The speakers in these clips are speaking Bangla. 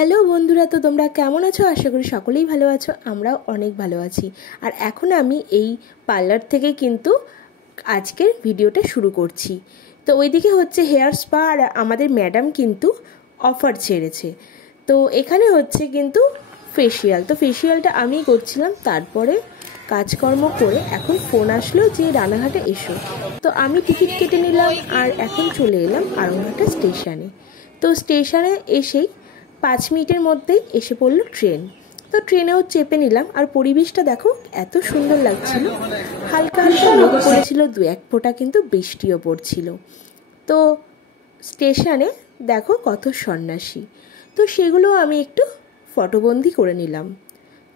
হ্যালো বন্ধুরা, তো তোমরা কেমন আছো? আশা করি সকলেই ভালো আছো। আমরাও অনেক ভালো আছি। আর এখন আমি এই পার্লার থেকে কিন্তু আজকের ভিডিওটা শুরু করছি। তো ওইদিকে হচ্ছে হেয়ার স্পা, আর আমাদের ম্যাডাম কিন্তু অফার ছেড়েছে। তো এখানে হচ্ছে কিন্তু ফেসিয়াল। তো ফেসিয়ালটা আমি করছিলাম, তারপরে কাজকর্ম করে এখন ফোন আসলো যে রানাঘাটে এসো। তো আমি টিকিট কেটে নিলাম আর এখন চলে এলাম আরামবাগ স্টেশনে। তো স্টেশনে এসেই 5 মিনিটের মধ্যেই এসে পড়লো ট্রেন। তো ট্রেনেও চেপে নিলাম। আর পরিবেশটা দেখো এত সুন্দর লাগছিল। হালকা হালকা মেঘ পড়েছিল, 2-1 ফোঁটা কিন্তু বৃষ্টিও পড়ছিল। তো স্টেশনে দেখো কত সন্ন্যাসী। তো সেগুলো আমি একটু ফটোবন্দি করে নিলাম।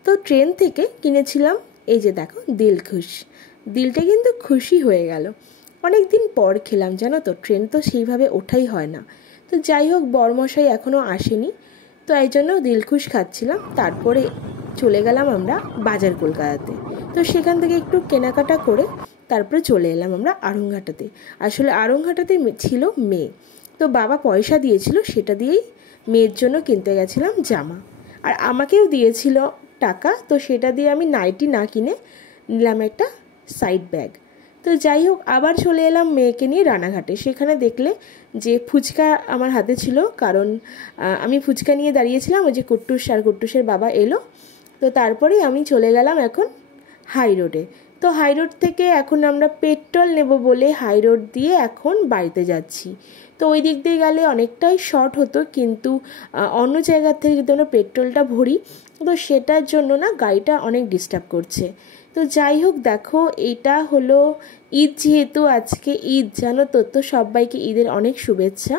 তো ট্রেন থেকে কিনেছিলাম এই যে দেখো দিলখুশ। দিলটা কিন্তু খুশি হয়ে গেল। অনেক দিন পর খেলাম জানো তো, ট্রেন তো সেইভাবে ওঠাই হয় না। তো যাই হোক, বরমশাই এখনও আসেনি, তো এই জন্য দিলখুশ খাচ্ছিলাম। তারপরে চলে গেলাম আমরা বাজার কলকাতাতে। তো সেখান থেকে একটু কেনাকাটা করে তারপরে চলে এলাম আমরা আড়ংঘাটাতে। আসলে আড়ংঘাটাতে ছিল মেয়ে, তো বাবা পয়সা দিয়েছিল, সেটা দিয়েই মেয়ের জন্য কিনতে গেছিলাম জামা। আর আমাকেও দিয়েছিল টাকা, তো সেটা দিয়ে আমি নাইটি না কিনে নিলাম একটা সাইড ব্যাগ। তো যাই হোক, আবার চলে এলাম মেয়েকে নিয়ে রানাঘাটে। সেখানে দেখলে যে ফুচকা আমার হাতে ছিল, কারণ আমি ফুচকা নিয়ে দাঁড়িয়েছিলাম। ওই যে কুট্টুস আর কুট্টুসের বাবা এলো। তো তারপরেই আমি চলে গেলাম এখন হাই রোডে। তো হাই রোড থেকে এখন আমরা পেট্রোল নেব বলে হাই রোড দিয়ে এখন বাড়িতে যাচ্ছি। তো ওই দিক দিয়ে গেলে অনেকটাই শর্ট হতো, কিন্তু অন্য জায়গার থেকে যদি আমরা পেট্রোলটা ভরি, তো সেটার জন্য না গাড়িটা অনেক ডিস্টার্ব করছে। তো যাই হোক, দেখো এটা হলো ঈদ, যেহেতু আজকে ঈদ জানো তো, তো সবাইকে ঈদের অনেক শুভেচ্ছা।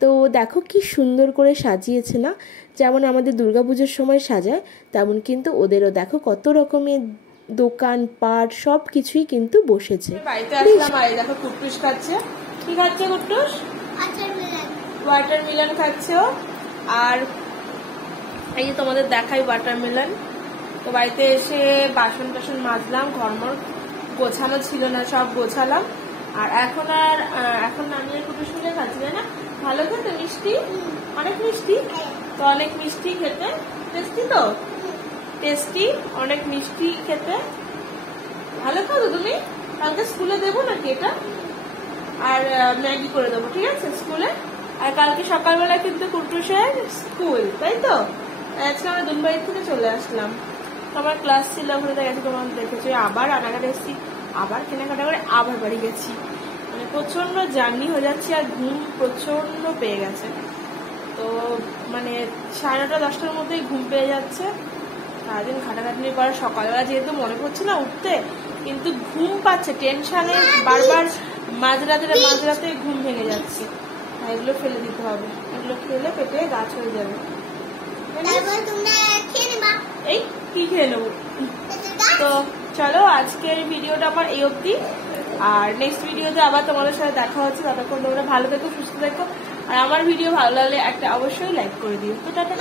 তো দেখো কি সুন্দর করে সাজিয়েছে না, যেমন আমাদের দুর্গাপুজোর সময় সাজায় তেমন কিন্তু ওদেরও দেখো কত রকমের দোকান পাট সব কিছুই কিন্তু বসেছে। বাড়িতে আসলাম আর দেখো কুট্টুস খাচ্ছে। কি খাচ্ছে কুট্টুস? ওয়াটারমেলন খাচ্ছে ও। আর এই যে তোমাদের দেখাই ওয়াটারমেলন। তো বাড়িতে এসে বাসন টাসন মাজলাম, ঘরমর গোছানো ছিল না, সব গোছালাম। আর এখন আমি আর কুটুস মিলে খাচ্ছি, তাই না? ভালো খেতে, মিষ্টি, অনেক মিষ্টি। তো অনেক মিষ্টি খেতে, টেস্টি তো, টেস্টি, অনেক মিষ্টি খেতে। ভালো খাও তো তুমি? কালকে স্কুলে দেবো নাকি এটা? আর ম্যাগি করে দেবো, ঠিক আছে, স্কুলে। আর কালকে সকালবেলা কিন্তু কুটুসের স্কুল, তাই তো? আজকে আমরা দুনবাড়ির থেকে চলে আসলাম। আমার ক্লাস ছিল, ওখানে গেছি, তোমার দেখেছো। আবার রানাঘাটে এসেছি, আবার কেনাকাটা করে আবার বাড়ি গেছি। মানে প্রচন্ড জার্নি হয়ে যাচ্ছে, আর ঘুম প্রচন্ড পেয়ে গেছে। তো মানে 9:30-10টার মধ্যেই ঘুম পেয়ে যাচ্ছে। সারাদিন খাটাখাটনি পর সকালবেলা যেহেতু মনে পড়ছে না উঠতে, কিন্তু ঘুম পাচ্ছে, টেনশনে বারবার মাঝরাতে ঘুম ভেঙে যাচ্ছে। এগুলো ফেলে দিতে হবে, এগুলো খেলে পেটে গাছ হয়ে যাবে। এই কি খেয়ে নেবো? তো চলো, আজকের ভিডিওটা আমার এই অবধি। আর নেক্সট ভিডিওতে আবার তোমাদের সাথে দেখা হচ্ছে। ততক্ষণ তোমরা ভালো থেকো, সুস্থ থেকো। আর আমার ভিডিও ভালো লাগলে একটা অবশ্যই লাইক করে দিও। তো টাটা।